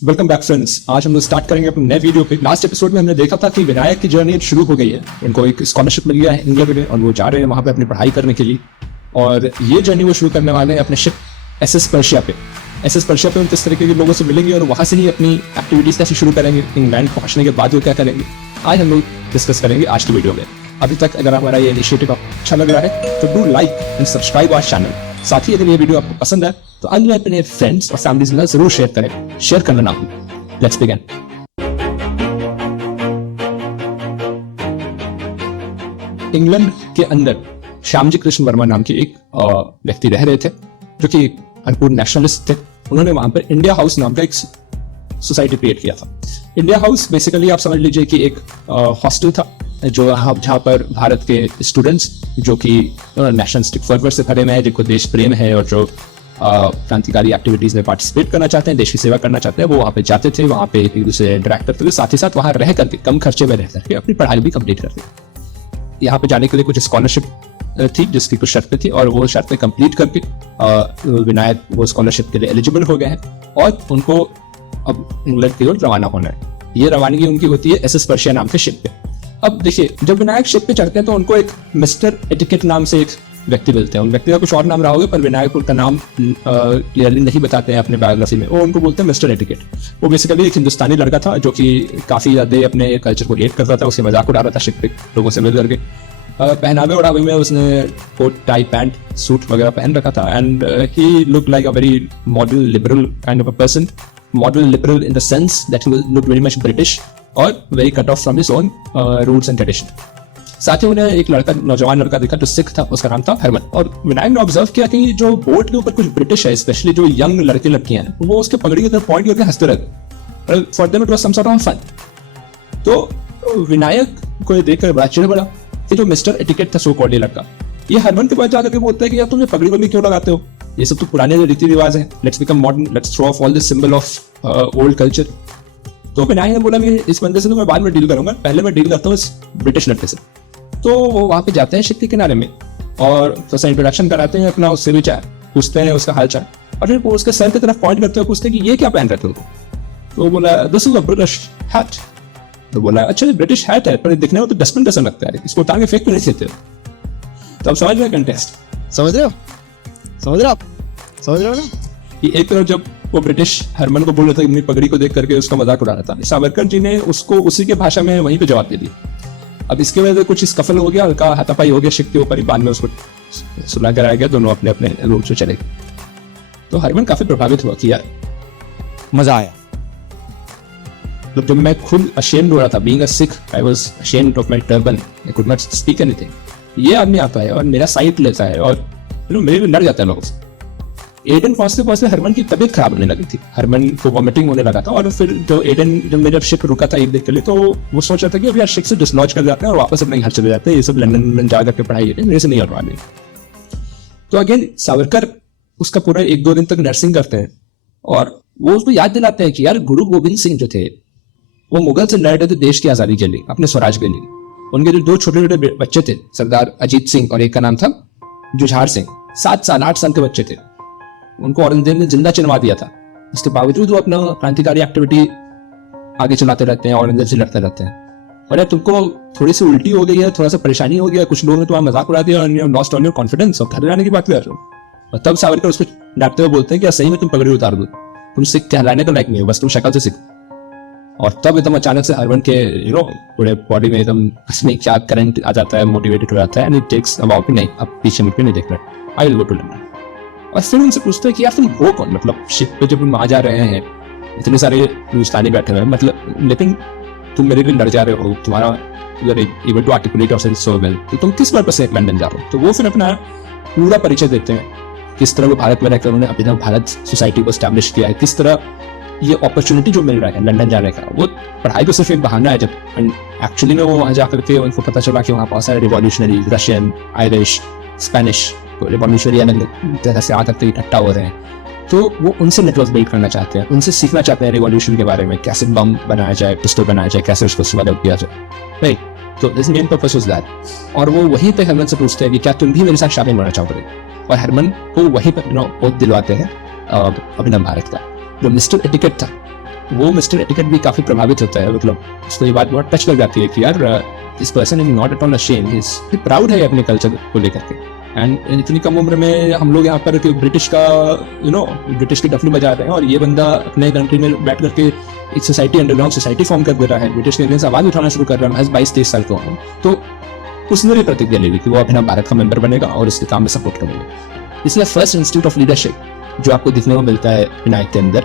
Welcome back friends. आज हम लोग स्टार्ट करेंगे अपने नए वीडियो पे। लास्ट एपिसोड में हमने देखा था कि विनायक की जर्नी शुरू हो गई है। उनको एक स्कॉलरशिप मिल गया है इंग्लैंड में और वो जा रहे हैं वहाँ पे अपनी पढ़ाई करने के लिए। और ये जर्नी वो शुरू करने वाले हैं अपने शिप एसएस पर्शिया पे। एसएस पर्शिया पे उन किस तरीके के लोगों से मिलेंगे और वहाँ से ही अपनी एक्टिविटीज कैसे शुरू करेंगे। इंग्लैंड पहुँचने के बाद वो क्या करेंगे, आज हम लोग डिस्कस करेंगे आज की वीडियो में। अभी तक अगर हमारा ये इनिशिएटिव अच्छा लग रहा है तो do like and subscribe our channel. साथ ही अगर ये वीडियो आपको पसंद है तो अन्य अपने फ्रेंड्स और फैमिलीज में जरूर शेयर करें। शेयर करना ना भूलें। Let's begin. इंग्लैंड के अंदर श्यामजी कृष्ण वर्मा नाम के एक व्यक्ति रह रहे थे जो कि अनपूर्ण नेशनलिस्ट थे। उन्होंने वहां पर इंडिया हाउस नाम का एक सोसाइटी क्रिएट किया था। इंडिया हाउस बेसिकली आप समझ लीजिए कि एक हॉस्टल था जो जहाँ पर भारत के स्टूडेंट्स जो कि नेशनलिस्टिक फर्वर से खड़े हुए हैं, जिनको देश प्रेम है और जो क्रांतिकारी एक्टिविटीज में पार्टिसिपेट करना चाहते हैं, देश की सेवा करना चाहते हैं, वो वहाँ पे जाते थे। वहाँ पे एक दूसरे इंटरेक्ट करते थे, साथ ही साथ वहाँ रह करके कम खर्चे में रह करके अपनी पढ़ाई भी कंप्लीट करते थे। यहाँ पे जाने के लिए कुछ स्कॉलरशिप थी जिसकी कुछ शर्तें थी और वो शर्तें कंप्लीट करके विनायक वो स्कॉलरशिप के लिए एलिजिबल हो गए हैं और उनको अब इंग्लैंड की ओर रवाना होना है। ये रवानगी उनकी होती है एसएस पर्शिया नाम के शिप पे। अब देखिए, जब विनायक शिप पे चढ़ते हैं तो उनको एक मिस्टर एटिकेट नाम से एक व्यक्ति मिलते हैं। उन व्यक्ति का कुछ और नाम रहा होगा पर विनायक उनका नाम क्लियरली नहीं बताते हैं अपने बायोग्राफी में। वो उनको बोलते हैं मिस्टर एटिकेट। वो बेसिकली एक हिंदुस्तानी लड़का था जो कि काफी ज्यादा अपने कल्चर को हेट करता था, उसके मजाक उड़ा रहा था शिप पे लोगों से मिल करके। पहनावे उड़ावे में उसने कोट टाई पैंट सूट वगैरह पहन रखा था and he look like a very model liberal kind of a person. Model liberal in the sense that he look very much British और very cut off from his own roots and tradition. साथ ही उन्हें एक नौजवान लड़का देखा जो सिख था, उसका नाम था हरमन। और विनायक ने ऑब्जर्व किया कि जो बोट के ऊपर कुछ ब्रिटिश है, स्पेशली जो यंग लड़के लड़कियां हैं, वो उसके पगड़ी की तरफ पॉइंट करके हंसते रहते। For them it was some sort of fun. तो विनायक को ये देखकर बड़ा चिढ़ पड़ा कि जो मिस्टर एटिकेट था सो कॉल्ड लड़का, ये हरमन के पास जाकर के बोलता है कि यार तुम पगड़ी वगड़ी क्यों लगाते हो, ये सब तो पुराने रीति रिवाज है, let's become modern, let's throw off all this symbol of old culture. तो विनायक ने बोला कि इस बंदे से तो मैं बाद में डील करूंगा, पहले मैं डील करता हूँ इस ब्रिटिश लड़के से। तो वो वहां पे जाते हैं शिप के किनारे में और तो इंट्रोडक्शन कराते हैं अपना, उससे भी चाय पूछते हैं उसका हाल चाल और फिर वो उसके सर की तरफ पॉइंट करते हुए पूछते हैं कि ये क्या पहन रहे थे। तो वो बोला this is a British hat. तो बोला अच्छा ये ब्रिटिश हैट है पर दिखने में तो डस्टबिन जैसा लगता है, इसको उतार के फेंक नहीं देते। तो अब समझ रहे कंटेस्ट, समझ रहे हो ना कि एक तरफ जब वो ब्रिटिश हरमन को बोल रहा था अपनी पगड़ी को देख करके उसका मजाक उड़ा रहा था, सावरकर जी ने उसको उसी के भाषा में वहीं पे जवाब दे दिया। अब इसके वजह से कुछ स्कफल हो गया, हल्का हाथापाई हो गया शिप के ऊपर। बाद में उसको सुना कराया गया, दोनों अपने अपने रूट से चले गए। तो हरमन काफी प्रभावित हुआ कि यार मजा आया। मतलब जब मैं खुद अशेम्ड हो रहा था, being a Sikh, I was ashamed of my turban, I could not speak anything. ये आदमी आता है और मेरा साइड लेता है और मेरे भी लड़ जाता है लोगों से। एडन पहुंचते हरमन की तबीयत खराब होने लगी थी, हरमन को वॉमिटिंग होने लगा था। और फिर जो एडन जब मेरा शिप रुका था एक दिन के लिए, तो वो सोच रहा था कि अब यार शिप से डिसलॉज कर जाते हैं और वापस अपने घर चले जाते हैं, ये सब लंदन जा करके पढ़ाई मेरे से नहीं होने। तो अगेन सावरकर उसका पूरा 1-2 दिन तक नर्सिंग करते हैं और वो उसको याद दिलाते हैं कि यार गुरु गोविंद सिंह जो थे वो मुगल से लड़ रहे थे देश की आजादी के लिए, अपने स्वराज के लिए। उनके जो 2 छोटे छोटे बच्चे थे, सरदार अजीत सिंह और एक का नाम था जुझार सिंह, 7 साल 8 साल के बच्चे थे, उनको औरंगजेब ने जिंदा चिनवा दिया था। इसके बावजूद वो अपना क्रांतिकारी एक्टिविटी आगे चलाते रहते हैं, औरंगजेब से लड़ते रहते हैं। और यार तुमको थोड़ी सी उल्टी हो गई है, थोड़ा सा परेशानी हो गया, कुछ लोगों ने तुम्हारा मजाक उड़ा दिया और लॉस्ट ऑल योर कॉन्फिडेंस और घर जाने की बात कर रहे हो। और तब सावरकर उसको डांटते हुए बोलते हैं कि सही में तुम पगड़ी उतार दो, तुम सिख कहलाने का लायक नहीं हो, बस तुम शक्ल से सिख। और तब एकदम अचानक से हरमन के पूरे बॉडी में एकदम इसमें क्या करंट आ जाता है, मोटिवेटेड हो जाता है एंड इट टेक्स अबाउट कि नहीं अब पीछे मुड़ के नहीं देखना, I will go to London. और फिर उनसे पूछते हैं कि यार तुम हो कौन, मतलब शिप पे जब वहां जा रहे हैं इतने सारे हिंदुस्तानी बैठे हुए हैं, मतलब लेकिन तुम मेरे लिए लड़ जा रहे हो, तुम्हारा able to articulate yourself so well, तो तुम किस पर्पस से लंदन जा रहे हो। तो वो फिर अपना पूरा परिचय देते हैं, किस तरह वो भारत में रहकर उन्होंने अभी तक भारत सोसाइटी को एस्टैब्लिश किया है, किस तरह ये अपॉर्चुनिटी जो मिल रहा है लंदन जाने का, वो पढ़ाई तो सिर्फ एक बहाना है। जब एक्चुअली में वो वहां जाकर के उनको पता चला कि वहाँ बहुत सारे revolutionary, Russian, Irish, Spanish revolutionary अलग तरह से आकर के इकट्ठा हो रहे हैं, तो वो उनसे नेटवर्क बिल्ड करना चाहते हैं, उनसे सीखना चाहते हैं रिवॉल्यूशन के बारे में, कैसे बम बनाया जाए, पिस्टल बनाया जाए, कैसे उसको डेवलप किया जाए, राइट। तो this main purpose was that. और वो वहीं पे हरमन से पूछते हैं कि क्या तुम भी मेरे साथ शामिल होना चाहोगे, और हरमन को वहीं पर बहुत दिलवाते हैं अभिनव भारत का। जो मिस्टर एटिकेट था वो मिस्टर एटिकेट भी काफी प्रभावित होता है, मतलब उसको ये बात बहुत टच लग जाती है कि यार this person is not at all ashamed, he is proud है अपने कल्चर को लेकर के। एंड इतनी कम उम्र में हम लोग यहाँ पर ब्रिटिश का ब्रिटिश की डफली बजा रहे हैं, और ये बंदा अपने कंट्री में बैठ करके एक सोसाइटी, अंडरग्राउंड सोसाइटी फॉर्म कर दे रहा है, ब्रिटिश के अगेंस्ट आवाज उठाना शुरू कर रहा है, 22-23 साल का हो। तो उसने भी प्रतिज्ञा ली कि वो अपना भारत का मेंबर बनेगा और उसके काम में सपोर्ट करेगा। इसलिए फर्स्ट इंस्टीट्यूट ऑफ लीडरशिप जो आपको दिखने को मिलता है विनायक के अंदर,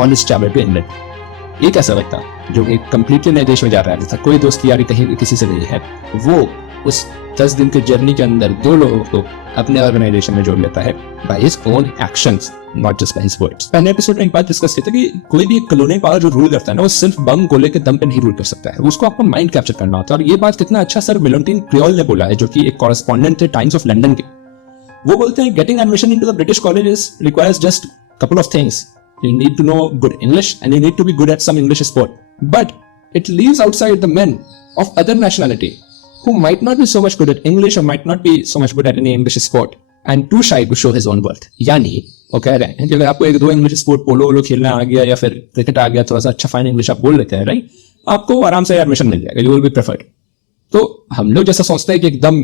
on his travel to England. एक ऐसा व्यक्ति जो एक कंप्लीटली नए देश में जा रहा था, कोई दोस्त यारी कहीं किसी से नहीं है, वो उस 10 दिन के जर्नी के अंदर 2 लोगों को अपने ऑर्गेनाइजेशन में जोड़ लेता है by his own actions, not just by his words. पहले एपिसोड में एक बात डिस्कस की थी कि कोई भी कॉलोनियल पावर जो रूल करता है ना, वो सिर्फ बम गोले के दम पे नहीं रूल कर सकता है, उसको आपको माइंड कैप्चर करना होता है। और ये बात कितना अच्छा सर मिलोंटिन क्रियोल ने बोला है, जो कि एक कॉरेस्पॉन्डेंट थे टाइम्स ऑफ लंदन के। वो बोलते हैं getting admission into the British colleges requires just couple of things. You need to know good English and you need to be good at some English sport. But it leaves outside the men of other nationality who might not be so much good at English or might not be so much good at any English sport and too shy to show his own worth. यानी वो कह रहे हैं कि अगर आपको 1-2 English sport पोलो वोलो खेलना आ गया या फिर क्रिकेट आ गया, थोड़ा सा अच्छा फाइन इंग्लिश आप बोल लेते हैं, राइट, आपको आराम से एडमिशन मिल जाएगा, यू विल बी प्रेफर्ड। तो हम लोग जैसा सोचते हैं कि एकदम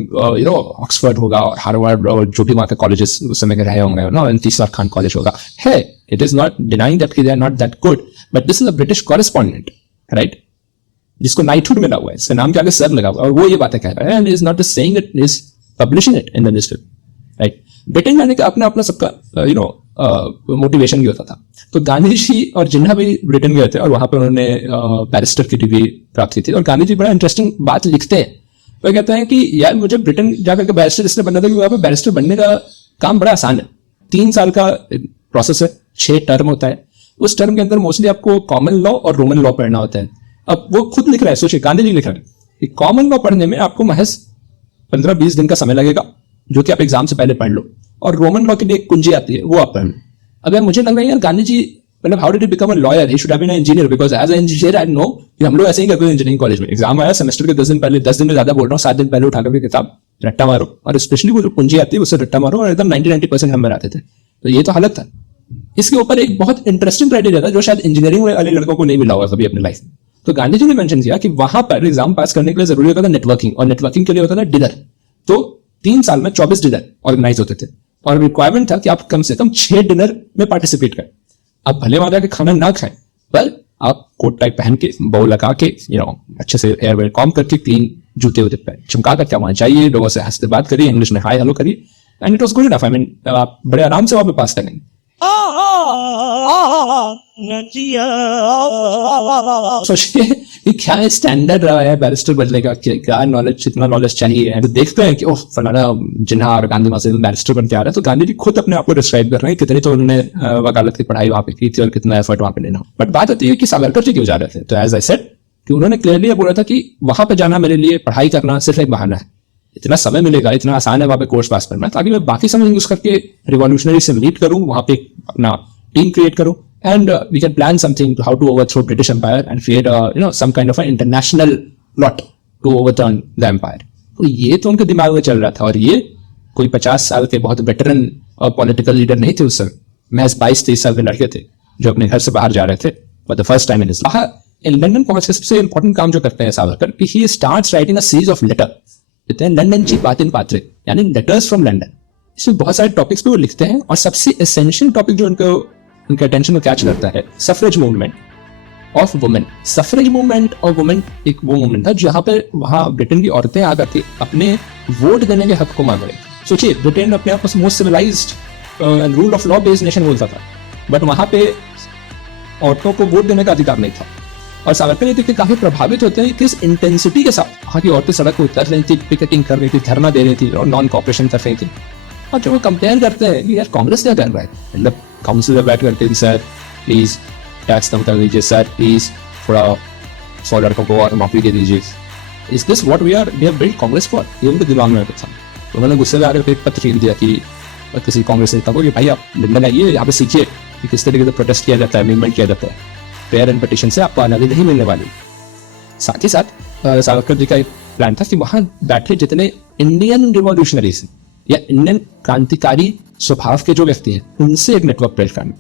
ऑक्सफोर्ड होगा और हार्वर्ड और जो भी वहाँ के कॉलेजेस उस समय के रहे होंगे ना, तीसरा खान कॉलेज होगा, है, it is not denying that they are not that good, but this is a British correspondent, right, जिसको नाइटहुड मिला हुआ है, इसके नाम के आगे सर लगा हुआ है, और वो ये बातें कह रहा है, and is not saying it, is publishing it in the newspaper, right. Britain जाने का अपना सबका मोटिवेशन भी होता था। तो गांधी जी और जिन्ना भी ब्रिटेन गए थे और वहां पर उन्होंने बैरिस्टर की डिग्री प्राप्त की थी। और गांधी जी बड़ा इंटरेस्टिंग बात लिखते हैं, वो कहते हैं कि यार मुझे ब्रिटेन जाकर के बैरिस्टर इसलिए बनना था कि वहां पर बैरिस्टर बनने का काम बड़ा आसान है। 3 साल का प्रोसेस है, 6 टर्म होता है, उस टर्म के अंदर मोस्टली आपको कॉमन लॉ और रोमन लॉ पढ़ना होता है। अब वो खुद लिख रहा है, सोचिए, गांधी जी लिख रहे हैं कि कॉमन लॉ पढ़ने में आपको महज 15-20 दिन का समय लगेगा, जो कि आप एग्जाम से पहले पढ़ लो, और रोमन लॉ के लिए एक कुंजी आती है, वो आप पढ़ लो। अब यार मुझे लग रहा है यार गांधी जी मतलब how did he become a lawyer, he should have been an engineer, because as an engineer I know कि हम लोग ऐसे ही करते हैं इंजीनियरिंग कॉलेज में। एग्जाम आया सेमेस्टर के 10 दिन पहले, 10 दिन में ज्यादा बोल रहा हूँ, 7 दिन पहले उठा करके किताब रट्टा मारो, और स्पेशली वो जो कुंजी आती है उससे रट्टा मारो, और एकदम 90-90% नंबर आते थे। तो ये तो हालत था। इसके ऊपर एक बहुत इंटरेस्टिंग क्राइटेरिया था जो शायद इंजीनियरिंग वाले लड़कों को नहीं मिला होगा कभी अपनी लाइफ में। तो गांधी जी ने मेंशन किया कि वहां पर एग्जाम पास करने के लिए जरूरी होता था नेटवर्किंग, और नेटवर्किंग के लिए होता था डिनर। तो 3 साल में 24 डिनर ऑर्गेनाइज होते थे, और रिक्वायरमेंट था कि आप कम से कम 6 डिनर में पार्टिसिपेट करें। आप भले वहां जाके खाना ना खाएं, पर आप कोट टाइप पहन के, बाउ लगा के, अच्छे से हेयर वेयर कॉम करके, क्लीन जूते वूते पहन चमका करके वहां चाहिए, लोगों से हंसते बात करिए, इंग्लिश में हाय हेलो करिए, and it was good enough. I mean आप बड़े आराम से वहां पे पास करेंगे। सोचिए कि क्या स्टैंडर्ड रहा है बैरिस्टर बनने का, क्या नॉलेज, कितना नॉलेज चाहिए। तो देखते हैं कि ओह फलाना जिन्ना और गांधी वहां से बैरिस्टर बनते आ रहा है, तो गांधी जी खुद अपने आप को डिस्क्राइब कर रहे हैं कितनी तो उन्होंने वकालत की पढ़ाई वहां पे की थी और कितना एफर्ट वहां पे लेना। बट बात होती है कि सावरकर जी क्यों जा रहे थे, तो एज आई सेड कि उन्होंने क्लियरली बोला था कि वहां पे जाना मेरे लिए, पढ़ाई करना सिर्फ एक बहाना है, इतना समय मिलेगा, इतना आसान है वहां पे कोर्स पास करना, ताकि मैं बाकी समय यूज करके रिवॉल्यूशनरी से लीड करूं, वहां पे अपना टीम क्रिएट करूं, and we can plan something to how to overthrow British Empire and create some kind of an international plot to overturn the empire. तो ये तो उनके दिमाग में चल रहा था, और ये कोई 50 साल के बहुत वेटरन और पॉलिटिकल लीडर नहीं थे उस समय, महज 22-23 साल के लड़के थे जो अपने घर से बाहर जा रहे थे for the first time in his life. In London पहुंच के सबसे इंपॉर्टेंट काम जो करते हैं सावरकर कि he starts writing a series of letter, कहते हैं लंदन की बातें पात्रे, यानी लेटर्स फ्रॉम लंदन। इसमें बहुत सारे टॉपिक्स पे वो लिखते हैं, और सबसे एसेंशियल टॉपिक जो उनके अटेंशन को कैच करता है, suffrage movement of women. Suffrage movement of women एक वो मूवमेंट था जहां पर वहां ब्रिटेन की औरतें आकर के अपने वोट देने के हक को मांग रही। सोचिए, ब्रिटेन अपने आप को most civilised and rule of law based nation बोलता था, बट वहां पे औरतों को वोट देने का अधिकार नहीं था। और सावरकर ये देखते काफी प्रभावित होते हैं किस इंटेंसिटी के साथ वहां की औरतें सड़क को उतर रही थी, पिकेटिंग कर रही थी, धरना दे रही थी और नॉन कॉपरेशन कर रही थी। और जब वो कंपेयर करते हैं कि यार कांग्रेस क्या कर रहा है, मतलब काउंसिल में बैठ करके सर प्लीज टैक्स कम कर दीजिए, सर प्लीज थोड़ा 100 लड़कों को और नौकरी दे दीजिए, is this what we have built Congress for, ये उनके दिमाग में था। तो उन्होंने गुस्से में आकर एक पत्र लिख दिया कि किसी कांग्रेस नेता को कि भाई आप लंदन आइए, यहाँ पे सीखिए कि किस तरीके से प्रोटेस्ट किया जाता है, मूवमेंट किया जाता है, प्रेयर एंड पिटीशन से आपको आज़ादी नहीं मिलने वाली। साथ ही साथ सावरकर जी का एक प्लान था कि वहां बैठे जितने इंडियन रिवॉल्यूशनरीज या इंडियन क्रांतिकारी स्वभाव के जो व्यक्ति हैं, उनसे एक नेटवर्क बिल्ड करना,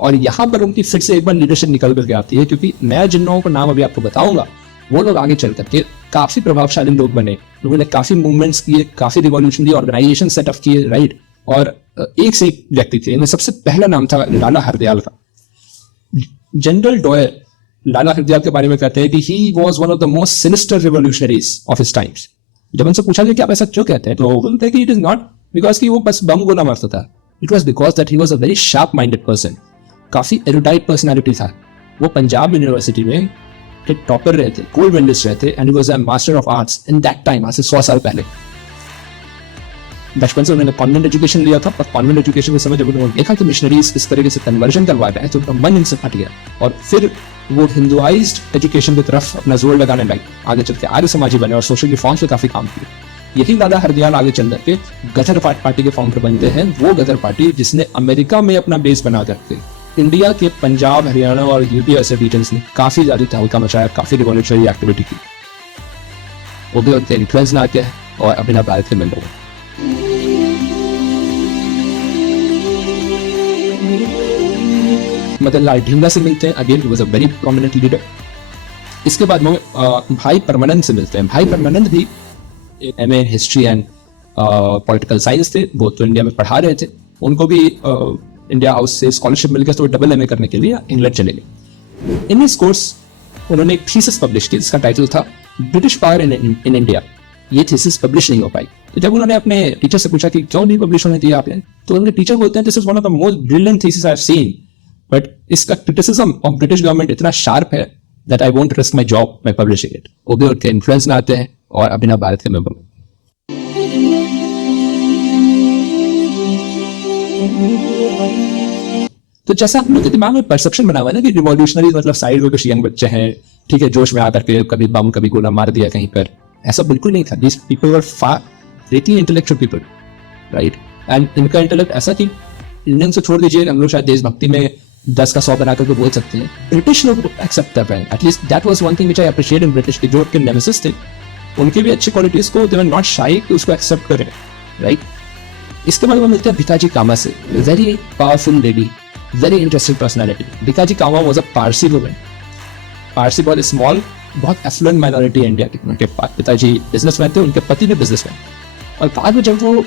और यहाँ पर उनकी फिर से एक बार लीडरशिप निकल करके आती है, क्योंकि मैं जिन लोगों का नाम अभी आपको बताऊंगा वो लोग आगे चल करके काफी प्रभावशाली लोग बने, लोगों ने काफी मूवमेंट्स किए, काफी रिवॉल्यूशनरी ऑर्गेनाइजेशन सेटअप किए, राइट। और एक से एक व्यक्ति थे, इनमें सबसे पहला नाम था लाला हरदयाल का। जनरल डॉयर लाला हरदयाल के बारे में कहते हैं कि he was one of the most sinister revolutionaries of his times. जब उनसे पूछा गया कि आप ऐसा क्यों कहते हैं, तो वो बोलते हैं कि इट इज नॉट बिकॉज कि वो बस बम गोला मारता था, it was because that he was a very sharp minded person, काफी एरुडाइट पर्सनैलिटी था। वो पंजाब यूनिवर्सिटी में के टॉपर रहे थे, गोल्ड मेडलिस्ट रहे थे, and he was a master of arts in that time, आज से 100 साल पहले। बचपन से उन्होंने कॉन्वेंट एजुकेशन लिया था, पर कॉन्वेंट एजुकेशन के समय जब उन्होंने देखा कि मिशनरीज इस तरीके से कन्वर्जन करवा रहे हैं तो उनका मन इनसे फट गया, और फिर वो हिंदुआइज्ड एजुकेशन की तरफ अपना जोर लगाने लगे। आगे चल के आर्य समाजी बने और सोशल रिफॉर्म्स पे काफी काम किए। यही लाला हरदयाल आगे चल करके गदर पार्टी के फॉर्म पर बनते हैं, वो गदर पार्टी जिसने अमेरिका में अपना बेस बना करके इंडिया के पंजाब, हरियाणा और यूपी ऐसे रीजन्स में काफी ज्यादा तहलका मचाया, काफी रिवॉल्यूशनरी एक्टिविटी की। वो भी उनके इन्फ्लुएंस में आते हैं और अभिनव भारत के मेंबर हुए। मदन लाल ढींगरा से मिलते हैं, again he was a very prominent leader. इसके बाद वो भाई परमानंद से मिलते हैं। भाई परमानंद भी MA history and political science थे, वो तो इंडिया में पढ़ा रहे थे। उनको भी इंडिया हाउस से स्कॉलरशिप मिल गया, तो डबल एमए करने के लिए इंग्लैंड चले गए। इन इस कोर्स उन्होंने एक थीसिस पब्लिश की जिसका टाइटल था ब्रिटिश पावर इन इंडिया। ये थीसिस पब्लिश नहीं हो पाई, तो जब उन्होंने अपने टीचर से पूछा कि क्यों नहीं पब्लिश होने दिया आपने, तो उनके टीचर बोलते हैं this is one of the most brilliant thesis I have seen, but इसका क्रिटिसिज्म ऑफ ब्रिटिश गवर्नमेंट इतना शार्प है that I won't risk my job by publishing it. वो भी उनके इन्फ्लुएंस में आते हैं और अभिनव भारत के मेंबर में। तो जैसा हम लोग के दिमाग में परसेप्शन बना हुआ है ना कि रिवॉल्यूशनरी मतलब साइड में कुछ यंग बच्चे हैं, ठीक है, जोश में आकर के कभी बम कभी गोला मार दिया कहीं पर, ऐसा बिल्कुल नहीं था। This people were far very intellectual people, right. And इनका इंटेलेक्ट ऐसा कि इंडियन से छोड़ दीजिए, हम लोग शायद देशभक्ति में 10 का 100 बना करके बोल सकते हैं, ब्रिटिश लोग एक्सेप्ट कर रहे हैं। At least that was one thing which I appreciate in British, जो उनके नेमेसिस थे उनकी भी अच्छी क्वालिटीज को दे वर नॉट शाई कि उसको एक्सेप्ट करें, राइट। इसके बाद वो मिलते हैं भिकाजी कामा से, very powerful lady, very interesting personality. Bhikaji Cama was a Parsi woman. Parsi बहुत स्मॉल, बहुत एफ्लुएंट माइनॉरिटी इंडिया की। उनके पिताजी बिजनेसमैन थे, उनके पति भी बिजनेसमैन। और बाद में जब वो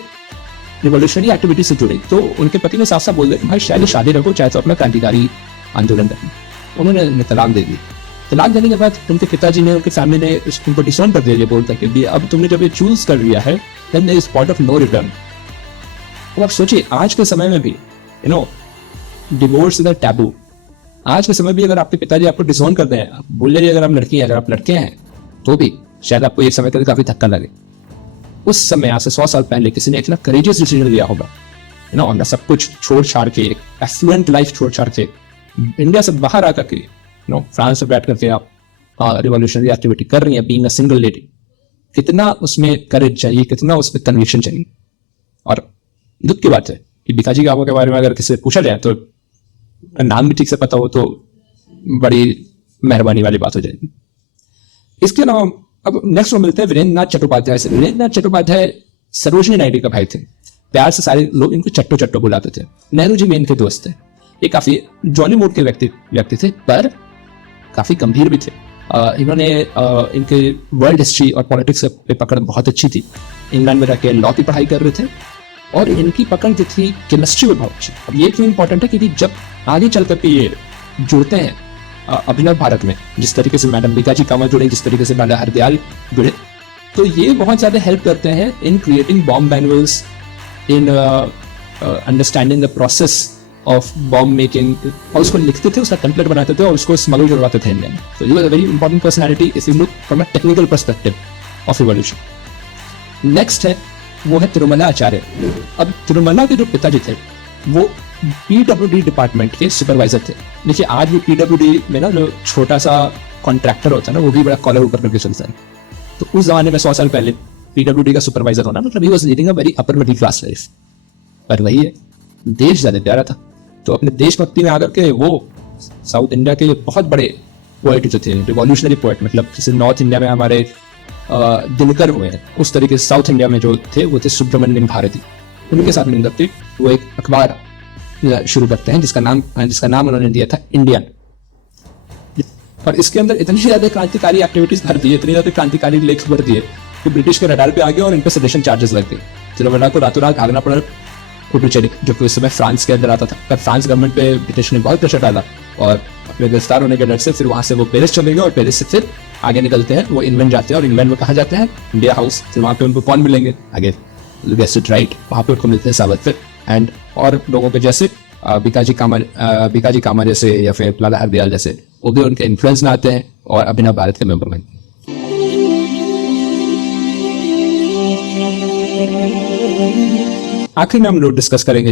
रिवॉल्यूशनरी एक्टिविटी से जुड़े तो उनके पति ने साफ साफ बोल दिया भाई शायद शादी रखो, चाहे तो अपना क्रांतिकारी आंदोलन रखो। उन्होंने तलाक दे दी। तलाक देने के बाद उनके पिताजी ने, उनके फैमिली ने उनको डिसोन कर दिया, बोलता कि अब तुमने जब ये चूज कर लिया है then there is point of no return. अब आप सोचिए आज के समय में भी डिवोर्स इज अ टैबू। आज के समय भी अगर आपके पिताजी आपको डिसोन कर दें, बोल रहे अगर आप लड़की हैं, अगर आप लड़के हैं तो भी शायद आपको एक समय तक काफी धक्का लगे। उस समय आज से 100 साल पहले किसी ने इतना करेजियस डिसीजन लिया होगा, अपना सब कुछ छोड़ छाड़ के, एक एफ्लुएंट लाइफ छोड़ छाड़ के इंडिया से बाहर आकर के फ्रांस से बैठ करके आप रिवॉल्यूशनरी एक्टिविटी कर रही है, बीइंग अ सिंगल लेडी। कितना उसमें करेज चाहिए, कितना उसमें कन्विक्शन चाहिए। और दुख की बात है कि भिकाजी कामा के बारे में अगर किसी से पूछा जाए तो नाम भी ठीक से पता हो तो बड़ी मेहरबानी वाली बात हो जाएगी। इसके अलावा अब नेक्स्ट वो मिलते हैं वीरेंद्र नाथ चट्टोपाध्याय से। वीरेंद्र नाथ चट्टोपाध्याय सरोजनी नायडू का भाई थे। प्यार से सारे लोग इनको चट्टो चट्टो बुलाते थे। नेहरू जी में इनके दोस्त थे। ये काफी जॉली मूड के व्यक्ति थे, पर काफी गंभीर भी थे। इन्होंने इनके वर्ल्ड हिस्ट्री और पॉलिटिक्स पे पकड़ बहुत अच्छी थी। इंग्लैंड में रहकर लॉ की पढ़ाई कर रहे थे और इनकी पकड़ जो थी केमिस्ट्री में बहुत अच्छी। अब ये क्यों इंपॉर्टेंट है क्योंकि जब आगे चल करके ये जुड़ते हैं अभिनव भारत में, जिस तरीके से मैडम भिकाजी कामा जुड़े, जिस तरीके से लाला हरदयाल जुड़े, तो ये बहुत ज्यादा हेल्प करते हैं in creating bomb manuals, in understanding the process of bomb making. और उसको लिखते थे, उसका टेम्पलेट बनाते थे और उसको स्मगल करवाते थे इंडिया में। तो ये was a very important personality if you look from a technical perspective of revolution. Next है वो है तिरुमला आचार्य। अब तिरुमला के जो पिताजी थे वो पीडब्ल्यूडी डिपार्टमेंट के सुपरवाइजर थे। देखिए आज भी पीडब्ल्यूडी में ना जो छोटा सा कॉन्ट्रैक्टर होता है ना, वो भी बड़ा कॉलर ऊपर करके चलता है। तो उस जमाने में 100 साल पहले पीडब्ल्यूडी का सुपरवाइजर होना मतलब he was leading a very upper middle class life. पर वही है, देश ज्यादा प्यारा था, तो अपने देशभक्ति में आकर के वो साउथ इंडिया के बहुत बड़े पोएट जो थे, रिवॉल्यूशनरी पोएट, मतलब जैसे नॉर्थ इंडिया में हमारे दिनकर हुए हैं, उस तरीके से साउथ इंडिया में जो थे वो थे सुब्रमण्यम भारती। उनके साथ मिलकर थे वो एक अखबार शुरू करते हैं जिसका नाम उन्होंने दिया था इंडियन। और इसके अंदर इतनी ज्यादा क्रांतिकारी एक्टिविटीज भर दी, इतनी ज्यादा क्रांतिकारी लेख भर दिए कि ब्रिटिश के रडार पे आ गए और इन पे सेडेशन चार्जेस लग गए। तिरुवल्लुवर को रातों रात भागना पड़ा पुडुचेरी, जो कि उस समय फ्रांस के अंदर आता था। पर फ्रांस गवर्नमेंट पे ब्रिटिश ने बहुत प्रेशर डाला और अपने गिरफ्तार होने के डर से फिर वहां से वो पेरिस चले गए और पेरिस से फिर आगे निकलते हैं, वो इंग्लैंड जाते हैं। और इंग्लैंड में कहा जाता है इंडिया हाउस, फिर वहां पे उनको कौन मिलेंगे आगे, गेस इट राइट, वहां पे उनको मिलते हैं सावरकर एंड और लोगों के जैसे बीकाजी कामा जैसे या फिर लाला हरदयाल जैसे, वो भी उनके इन्फ्लुएंस में आते हैं और अभिनव भारत के मेंबर बनते हैं। आखिर में हम लोग डिस्कस करेंगे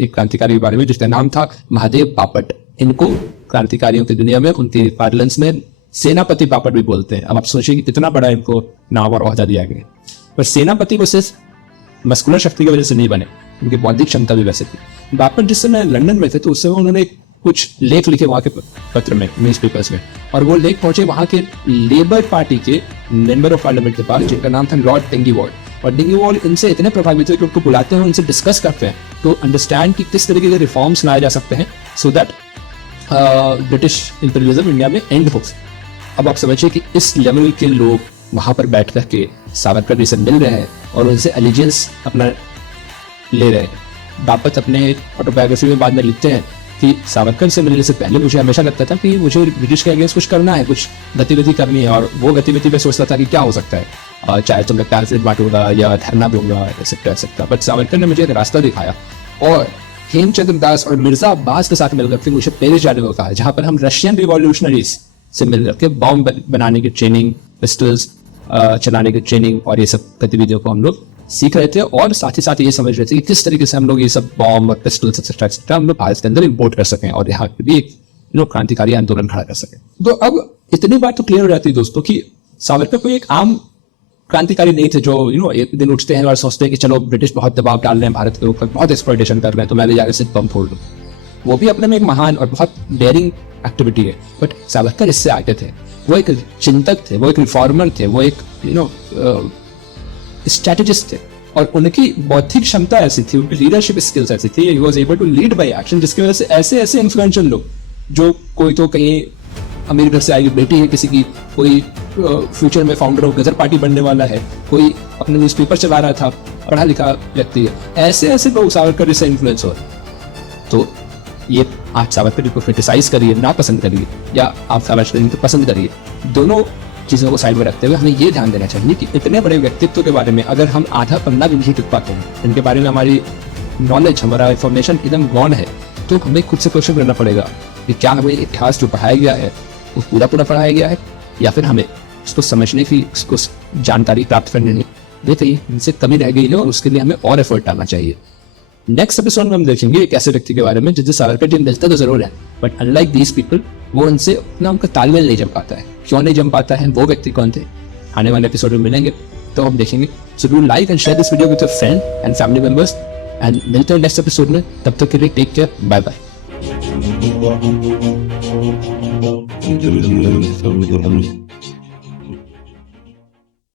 एक क्रांतिकारी के बारे में जिसका नाम था महादेव बापट। इनको क्रांतिकारियों की दुनिया में, उनके पार्लमेंट्स में सेनापति बापट भी बोलते हैं। अब आप सोचिए कि कितना बड़ा इनको नाम और ओहदा दिया गया। पर सेनापति वो सिर्फ मस्कुलर शक्ति की वजह से नहीं बने, उनकी बौद्धिक क्षमता भी वैसे थी। बापट जिस समय लंदन में थे तो उस समय उन्होंने कुछ लेख लिखे वहां के पत्र में, न्यूज पेपर्स में, और वो लेख पहुंचे वहां के लेबर पार्टी के मेंबर ऑफ पार्लियामेंट के पास जिनका नाम था लॉर्ड डिंगीवॉल। और डिंगीवॉल इनसे इतने प्रभावित हुए कि उनको बुलाते हैं, उनसे डिस्कस करते हैं तो अंडरस्टैंड कि किस तरीके के रिफॉर्म्स लाए जा सकते हैं so that British imperialism India में एंड हो। अब आप समझिए कि इस लेवल के लोग वहां पर बैठ करके सावरकर जी से मिल रहे हैं और उनसे एलिजेंस अपना ले रहे हैं। बापट अपने ऑटोबायोग्राफी में बाद में लिखते हैं कि सावरकर से मिलने से पहले मुझे हमेशा लगता था कि मुझे ब्रिटिश के अगेंस्ट कुछ करना है, कुछ गतिविधि करनी है, और वो गतिविधि में सोचता था कि क्या हो सकता है, चाहे तो मैं पैम्फलेट बांटूंगा या धरना दूंगा, ऐसे कर सकता। बट सावरकर ने मुझे एक रास्ता दिखाया और हेमचंद्र दास और मिर्जा अब्बास के साथ मिलकर फिर मुझे पेरिस जाने को कहा, जहां पर हम रशियन रिवॉल्यूशनरीज से मिलकर के बॉम्ब बनाने की ट्रेनिंग, पिस्टल्स चलाने की ट्रेनिंग और ये सब गतिविधियों को हम लोग सीख रहे थे। और साथ ही साथ ये समझ रहे थे कि किस तरीके से हम लोग ये सब बॉम्ब और पिस्टल्स एक्सेट्रा हम लोग भारत के अंदर इम्पोर्ट कर सकें और यहाँ पे भी एक क्रांतिकारी आंदोलन खड़ा कर सकें। तो अब इतनी बात तो क्लियर हो जाती है दोस्तों कि सावरकर कोई एक आम क्रांतिकारी नहीं थे जो एक दिन उठते हैं और सोचते हैं कि चलो ब्रिटिश बहुत दबाव डाल रहे हैं भारत के ऊपर, बहुत एक्सप्लॉयटेशन कर रहे हैं, तो मैं भी जाकर सिर्फ बम फोड़ लूं। वो भी अपने में एक महान और बहुत डेयरिंग एक्टिविटी है। बट सावरकर इससे आगे थे, वो एक चिंतक थे, वो एक रिफॉर्मर थे, वो एक स्ट्रेटेजिस्ट थे और उनकी बौद्धिक क्षमता ऐसी थी, उनकी लीडरशिप स्किल्स ऐसी थी, he was able to lead by action, जिसकी वजह से ऐसे ऐसे इन्फ्लुएंशियल लोग, जो कोई तो कहीं अमीर घर से आई बेटी है किसी की, कोई फ्यूचर में फाउंडर ऑफ गदर पार्टी बनने वाला है, कोई अपने न्यूज़पेपर चला रहा था, पढ़ा लिखा व्यक्ति है, ऐसे ऐसे लोग सावरकर से इन्फ्लुएंस हो। तो ये आप सावरकर जी को क्रिटिसाइज करिए, ना पसंद करिए, या आप सावरकर जी को पसंद करिए, दोनों चीज़ों को साइड में रखते हुए हमें ये ध्यान देना चाहिए कि इतने बड़े व्यक्तित्व के बारे में अगर हम आधा पन्ना भी नहीं लिख पाते हैं, इनके बारे में हमारी नॉलेज, हमारा इंफॉर्मेशन एकदम गौण है, तो हमें खुद से क्वेश्चन करना पड़ेगा कि क्या हमें इतिहास जो पढ़ाया गया है वो पूरा पढ़ाया गया है, या फिर हमें उसको समझने की, उसको जानकारी प्राप्त करने में कहीं इनसे कमी रह गई है और उसके लिए हमें और एफर्ट डालना चाहिए। नेक्स्ट एपिसोड में हम देखेंगे एक ऐसे व्यक्ति के बारे में जिससे सावरकर जी मिलते तो जरूर है, बट अनलाइक दीज पीपल वो उनसे उतना उनका तालमेल नहीं जम पाता है। क्यों नहीं जम पाता है, वो व्यक्ति कौन थे, आने वाले एपिसोड में मिलेंगे तो हम देखेंगे। So do like and share this video with your friend and family members and मिलते हैं नेक्स्ट एपिसोड में। तब तक के लिए टेक केयर, बाय बाय।